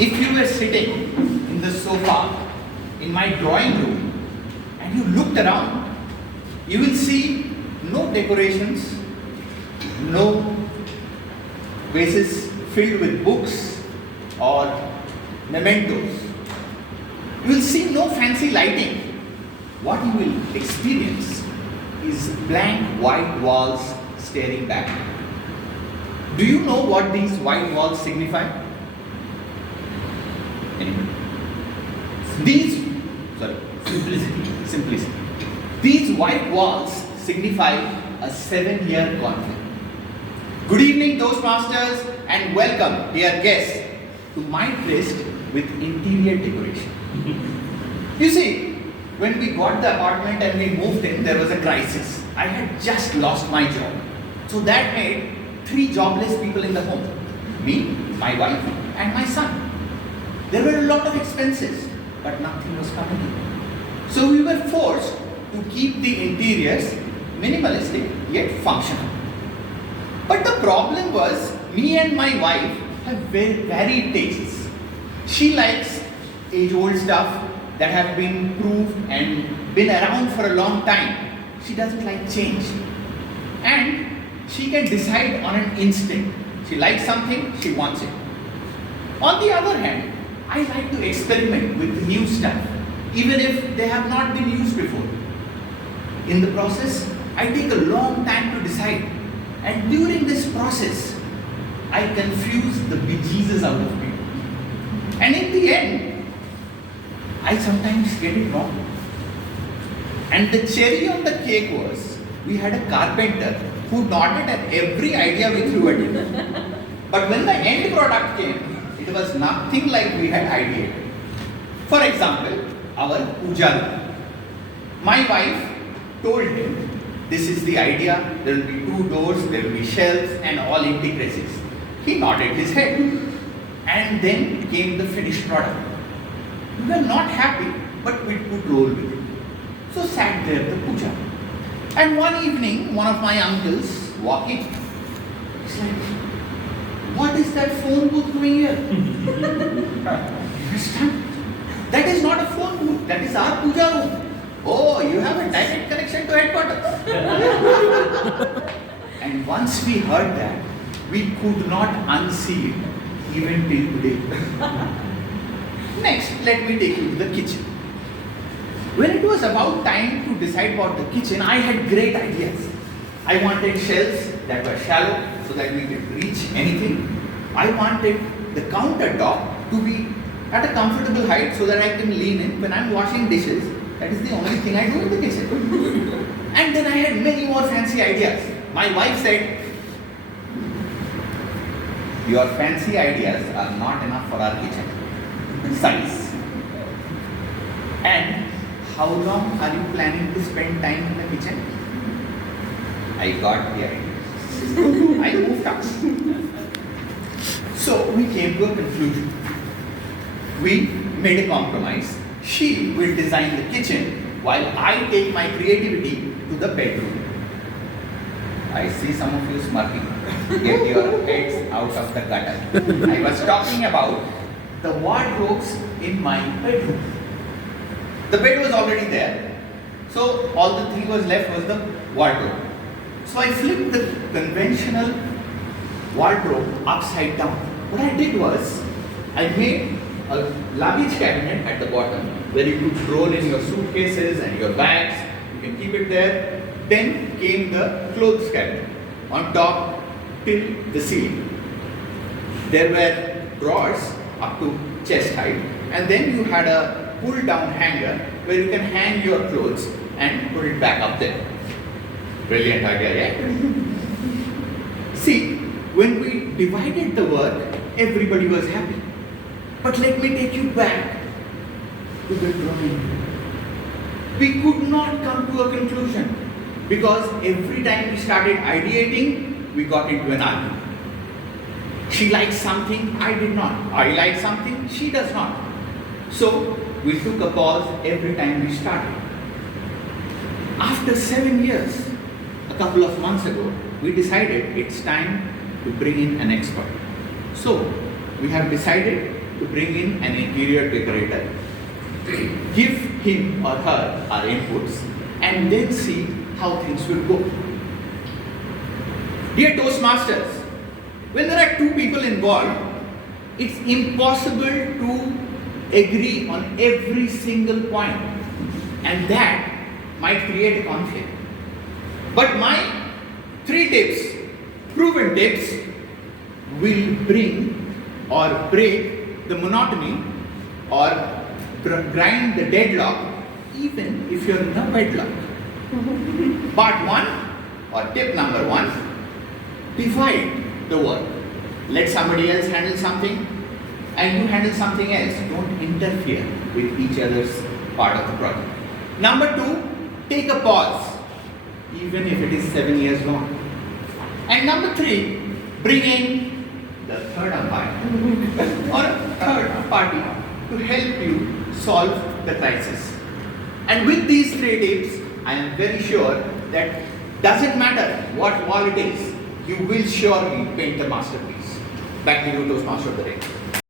If you were sitting in the sofa in my drawing room and you looked around, you will see no decorations, no vases filled with books or mementos. You will see no fancy lighting. What you will experience is blank white walls staring back. Do you know what these white walls signify? Anybody? Simplicity. These white walls signify a 7-year conflict. Good evening, Toastmasters, and welcome, dear guests, to my tryst with interior decoration. You see, when we got the apartment and we moved in, there was a crisis. I had just lost my job. So that made 3 jobless people in the home. Me, my wife, and my son. There were a lot of expenses, but nothing was coming in. So we were forced to keep the interiors minimalistic yet functional. But the problem was, me and my wife have very varied tastes. She likes age-old stuff that have been proved and been around for a long time. She doesn't like change. And she can decide on an instinct. She likes something, she wants it. On the other hand, I like to experiment with new stuff, even if they have not been used before. In the process, I take a long time to decide. And during this process, I confuse the bejesus out of me. And in the end, I sometimes get it wrong. And the cherry on the cake was, we had a carpenter who nodded at every idea we threw at him. But when the end product came, it was nothing like we had ideated. For example, our puja room. My wife told him, this is the idea, there will be 2 doors, there will be shelves and all intricacies. He nodded his head. And then came the finished product. We were not happy, but we could roll with it. So sat there the puja. And one evening, one of my uncles walking, he's like, what is that phone booth doing here? You understand? That is not a phone booth, that is our puja room. Oh, you have a direct connection to headquarters. And once we heard that, we could not unsee it, even till today. Next, let me take you to the kitchen. When it was about time to decide about the kitchen, I had great ideas. I wanted shelves that were shallow so that we could reach anything. I wanted the countertop to be at a comfortable height so that I can lean in when I'm washing dishes. That is the only thing I do in the kitchen. And then I had many more fancy ideas. My wife said, your fancy ideas are not enough for our kitchen. Size. And how long are you planning to spend time in the kitchen? I got the idea. I moved up. So we came to a conclusion. We made a compromise. She will design the kitchen while I take my creativity to the bedroom. I see some of you smirking. Get your heads out of the gutter. I was talking about the wardrobes in my bedroom. The bed was already there. So all the thing was left was the wardrobe. So I flipped the conventional wardrobe upside down. What I did was, I made a luggage cabinet at the bottom where you could roll in your suitcases and your bags. You can keep it there. Then came the clothes cabinet on top till the ceiling. There were drawers up to chest height, and then you had a pull down hanger where you can hang your clothes and put it back up there. Brilliant idea, yeah? See, when we divided the work, everybody was happy. But let me take you back to the drawing. We could not come to a conclusion because every time we started ideating, we got into an argument. She likes something, I did not. I like something, she does not. So we took a pause every time we started. After 7 years, a couple of months ago, we decided it's time to bring in an expert. So we have decided to bring in an interior decorator, give him or her our inputs, and then see how things will go. Dear Toastmasters, when there are two people involved, it's impossible to agree on every single point, and that might create a conflict. But my 3 tips, proven tips, will bring or break the monotony or grind the deadlock even if you're in a wedlock. Part 1 or tip number 1, divide the work. Let somebody else handle something and you handle something else. Don't interfere with each other's part of the project. Number 2, take a pause, even if it is 7 years long. And number 3, bring in the third umpire or a third party to help you solve the crisis. And with these 3 tips, I am very sure that doesn't matter what wall it is, you will surely paint the masterpiece. Back to you, Toastmaster of the Day.